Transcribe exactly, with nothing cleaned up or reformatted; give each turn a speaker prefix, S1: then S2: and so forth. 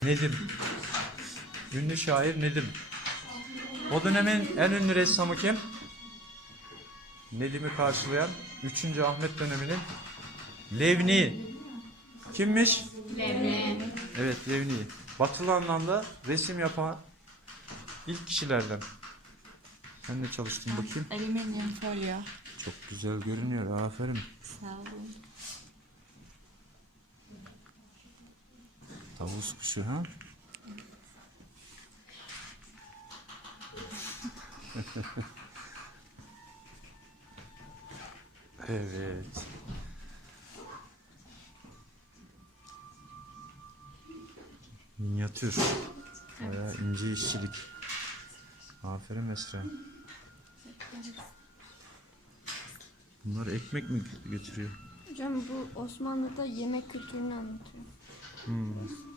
S1: Nedim. Ünlü şair Nedim. O dönemin en ünlü ressamı kim? Nedim'i karşılayan üçüncü Ahmet döneminin Levni. Kimmiş?
S2: Levni.
S1: Evet, Levni. Batılı anlamda resim yapan ilk kişilerden. Sen de çalıştın bakayım.
S2: Alüminyum folyo.
S1: Çok güzel görünüyor. Aferin.
S2: Sağ olun.
S1: Tavus kuşu ha? Evet. Minyatür. Bayağı ince işçilik. Aferin Esra. Bunlar ekmek mi götürüyor?
S3: Hocam bu Osmanlı'da yemek kültürünü anlatıyor.
S1: Hmm.